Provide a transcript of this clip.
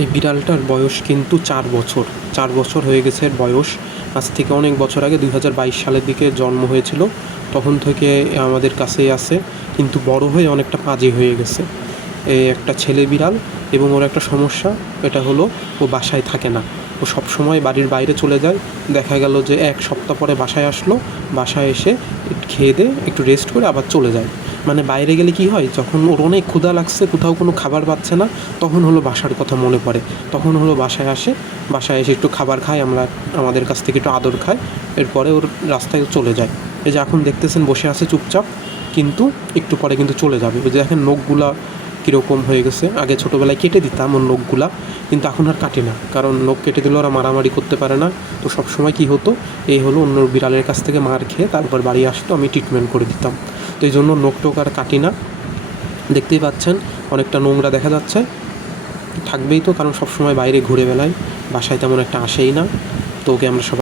এই বিড়ালটার বয়স কিন্তু 4 বছর। 4 বছর হয়ে গেছে এর বয়স। আজ থেকে অনেক বছর আগে 2022 সালের দিকে জন্ম হয়েছিল। তখন থেকে আমাদের কাছেই আছে, কিন্তু বড় হয়ে অনেকটা পাজি হয়ে গেছে। একটা ছেলে বিড়াল, এবং ওর একটা সমস্যা, এটা হলো ও বাসায় থাকে না। ও সবসময় বাড়ির বাইরে চলে যায়। দেখা গেল যে 1 সপ্তাহ পরে বাসায় আসলো, বাসায় এসে খেয়ে দিয়ে একটু রেস্ট করে আবার চলে যায়। মানে বাইরে গেলে কি হয়, যখন ওর অনেক ক্ষুধা লাগছে, কোথাও কোনো খাবার পাচ্ছে না, তখন হলো বাসার কথা মনে পড়ে। তখন হলো বাসায় আসে, বাসায় এসে একটু খাবার খায়, আমাদের কাছ থেকে একটু আদর খায়, এরপরে ওর রাস্তায় চলে যায়। এই যে এখন দেখতেছেন বসে আছে চুপচাপ, কিন্তু একটু পরে কিন্তু চলে যাবে। ওই যে দেখেন নখগুলা কীরকম হয়ে গেছে। আগে ছোটোবেলায় কেটে দিতাম ওর নখগুলা, কিন্তু এখন আর কাটে না, কারণ নখ কেটে দিলে ওরা মারামারি করতে পারে না। তো সবসময় কী হতো, এই হলো অন্য বিড়ালের কাছ থেকে মার খেয়ে তারপর বাড়ি আসতো, আমি ট্রিটমেন্ট করে দিতাম। তো এই জন্য নখ টোক আর কাটি না। দেখতেই পাচ্ছেন অনেকটা নোংরা দেখা যাচ্ছে, থাকবেই তো, কারণ সবসময় বাইরে ঘুরে বেড়ায়, বাসায় তেমন একটা আসেই না। তো ওকে আমরা সবাই